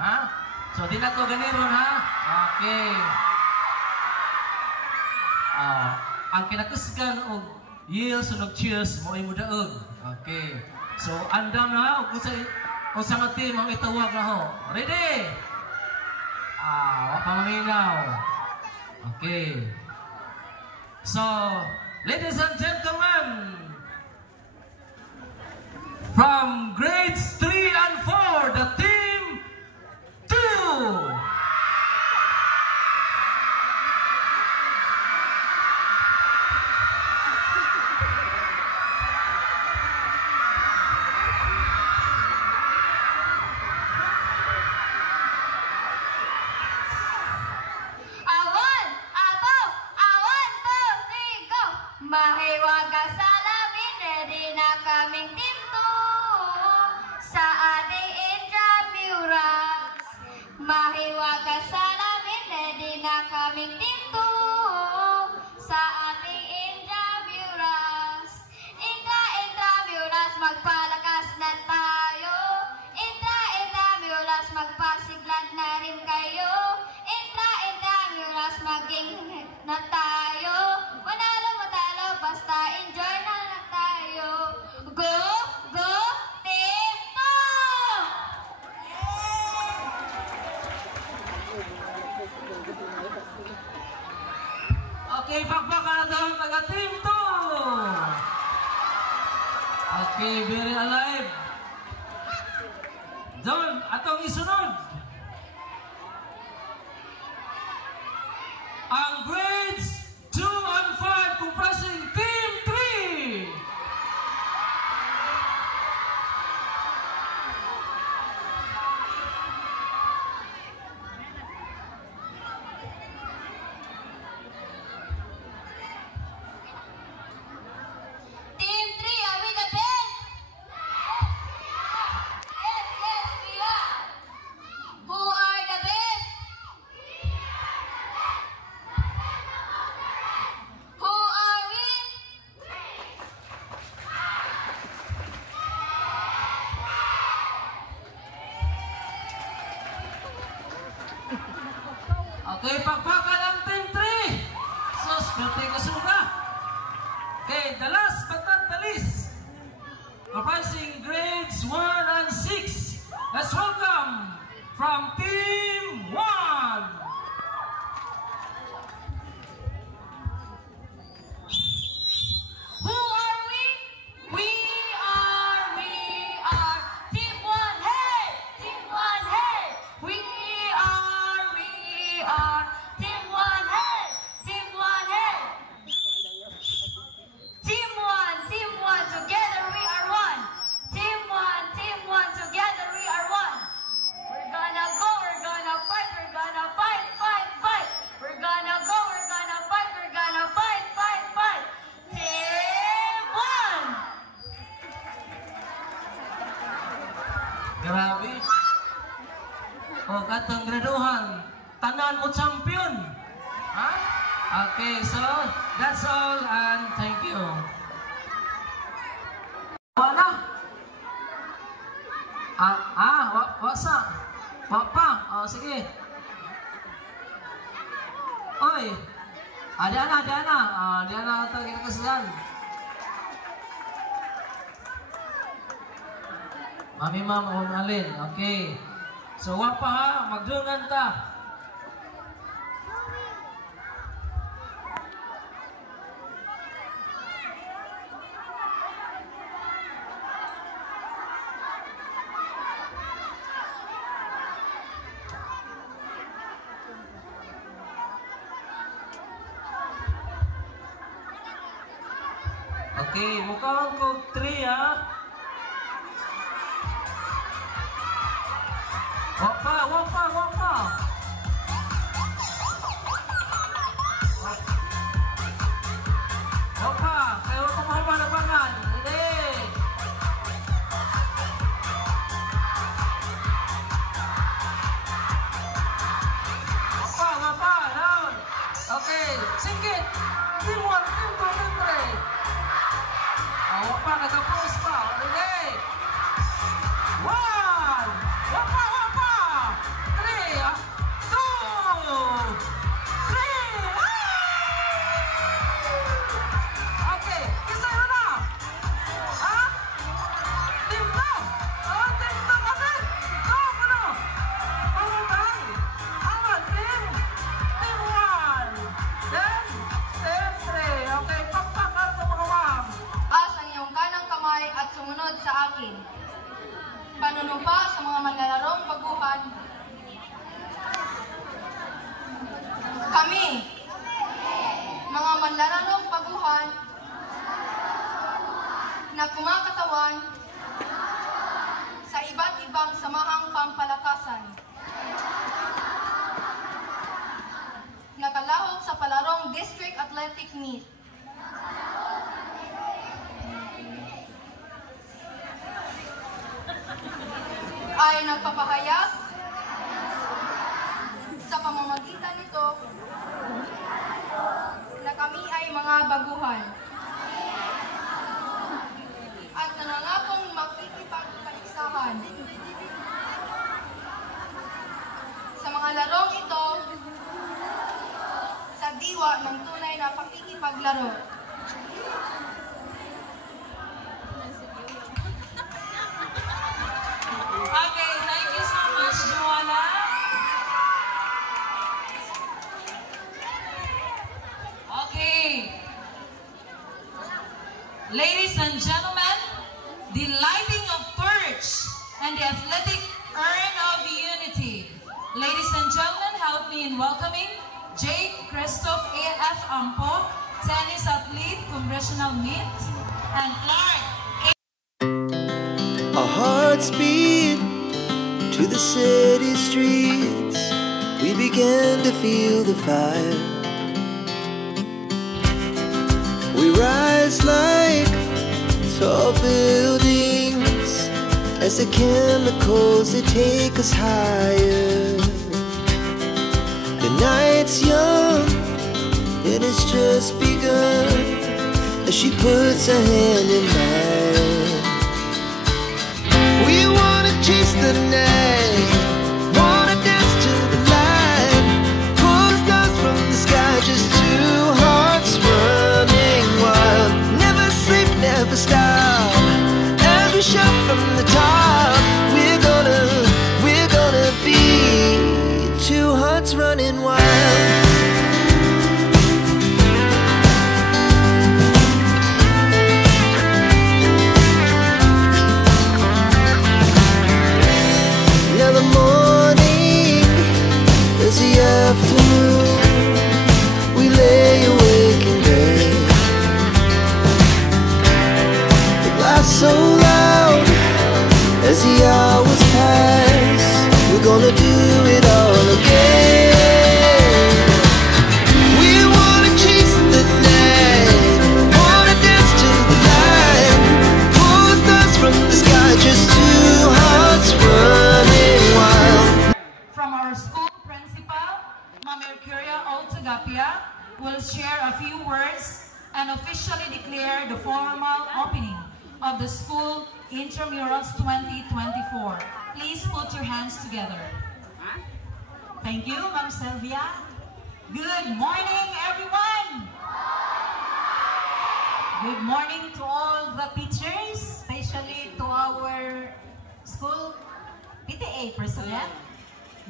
ha? So, di na to ganiron, ha? Okay. Ang kinakusgan o yield sunog cheers mo ay mudaog. Okay. So, andam na, kung sa mga team ang itawag na ho. Ready? Wak pamaminaw. Okay. So, ladies and gentlemen, from grades 3 and 4, the team 2. Mahiwaga sa lamin, ready na kaming team 2 sa ating intramurals. Mahiwaga sa lamin, ready na kaming team 2 sa ating intramurals. Intramurals, magpalakas na tayo. Intramurals, magpasiglan na rin kayo. Intramurals, maging na tayo. Basta enjoy na lang tayo. Go! Go! Team 2! Okay, pakpakan na daw taga Team 2! Okay, very alive. John, atong isunod. Ang grades 2 and 5 comprising Team 3. Team 3, are we the best? Yes, yes, we are. Who are the best? Who are we? Okay, pakpakan ang Team 3. Sus, berarti kesuka. Okay, the last but not the least, comprising grades 1 and 6. Let's welcome from Team 1. Who are we? We are Team 1, hey! Team 1, hey! We are Team 1, hey! Team 1, hey! Team 1, together we are one. Team 1, together we are one. We're gonna go, we're gonna fight, we're gonna fight, fight, fight. We're gonna go, we're gonna fight, we're gonna fight, fight, fight. Team 1! Grabe. O, katong graduhan. Tanan mo champion. Ha? Okay, so that's all and thank you. Wala. Wasa. Wapa. O, sige. Oy. Diana. Diana ito kita kasihan. Mami Ma'am Alin. Okay. So, wapa ha. Magdungan ta. Okay, mukhang ko 3 ha. Wapa. Wapa, kayo ko mahaba-labangan. Hindi. Wapa, down. Okay, singkit. Team 1, Team 2, Team 3. Wapa, nagapos pa. Okay. 1. Wapa. na kumakatawan sa iba't ibang samahang pampalakasan. Nakalahok sa palarong District Athletic Meet. Ay nagpapahayag sa pamamagitan nito na kami ay mga baguhan at nangangakong makikipagkaligsahan sa mga larong ito sa diwa ng tunay na pakikipaglaro. Okay, thank you so much, Joanna. Okay. Ladies and gentlemen, the lighting of torch and the athletic urn of unity. Ladies and gentlemen, help me in welcoming Jake Christoph A.F. Ampo, tennis athlete, Congressional Meet, and Clark. Our hearts beat to the city streets. We began to feel the fire. We rise like tall buildings as the chemicals, they take us higher. The night's young and it's just begun as she puts her hand in mine. We wanna chase the night, wanna dance to the light, pull stars from the sky, just two hearts running wild. Never sleep, never stop, as we shout from the top. We're gonna be two hearts running wild. Now the morning is the afternoon. We lay awake in bed. The laughs so loud as the hours pass. We're gonna do it all again. We wanna chase the night, wanna dance to the light, pull stars from the sky, just two hearts running wild. From our school principal, Ma'am Mercuria Altagapia, will share a few words and officially declare the formal opening of the school Intramurals 2024. Please put your hands together. Thank you, Ma'am Sylvia. Good morning, everyone. Good morning to all the teachers, especially to our school PTA personnel,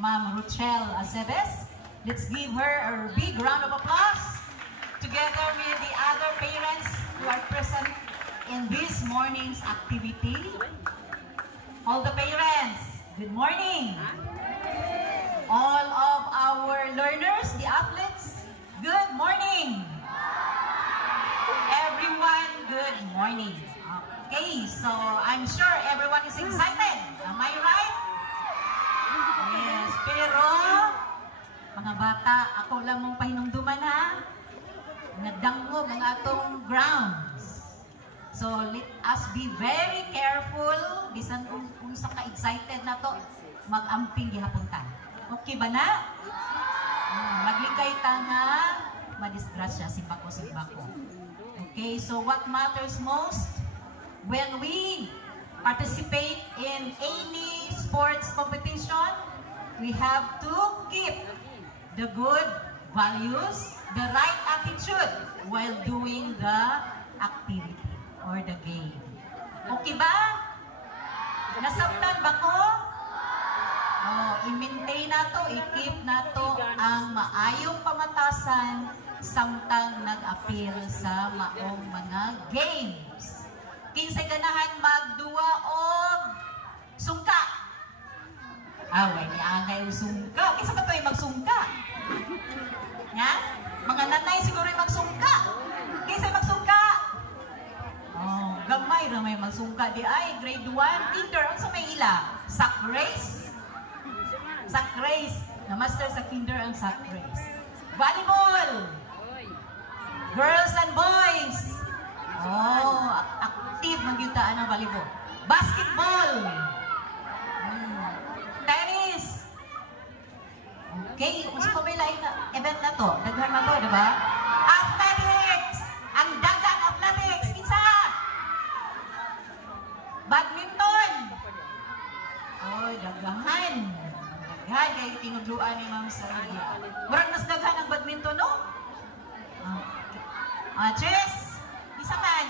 Ma'am Rochelle Acebes. Let's give her a big round of applause together with the other parents who are present in this morning's activity. All the parents, good morning. All of our learners, the athletes, good morning. Everyone, good morning. Okay, so I'm sure everyone is excited. Am I right? Yes, pero mga bata, ako lang mong pahinumduman ha. Nagdangog ang atong grounds. So let us be very careful. Bisan kung sa ka-excited na to, mag-amping gihapuntan. Okay ba na? Maglikay ta nga, madisgrasya si Bako. Okay, so what matters most when we participate in any sports competition, we have to keep the good values, the right attitude while doing the activity or the game. Okay ba? Nasabtan ba ko? I-maintain na to, i-keep na to ang maayong pamatasan samtang nag-appeal sa maong mga games. Kinsay ganahan magduwa og sungka. Away ni angay o sungka. Kinsa ba ito magsungka? Nga? Mga nanay siguro yung magsungka. Kinsay magsungka? Oh, gamay sungka di ay grade 1 kinder ang sa may ila sack race. Na master sa kinder ang sack race. Volleyball. Girls and boys. Oh, active magyutaan ang volleyball. Basketball. Tennis. Okay, kung sa may lain na event na to, daghan na to, di ba? Athletics. Ang dagang athletics. Isa. Badminton. Oh, dagahan. Daghan kay tinudluan ni Ma'am Saraya. Murag mas daghan ang badminton, no? Chess. Isa man.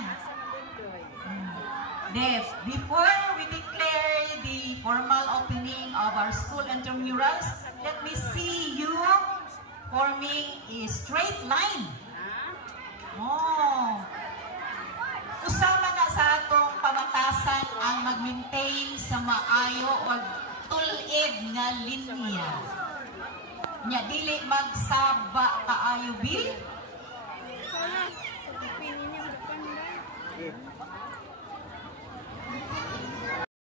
Before we declare the formal opening of our school intramurals, let me see you forming a straight line. Oh. Usama na sa atong pamatasan ang mag-maintain sa maayo o tulid nga linya. Nya dili magsaba kaayo bi.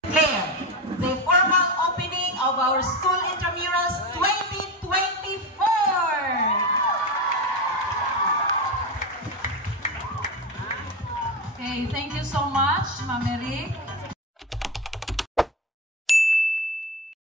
Declare the formal opening of our school intramurals 2024. Okay, thank you so much, Ma'am Eric.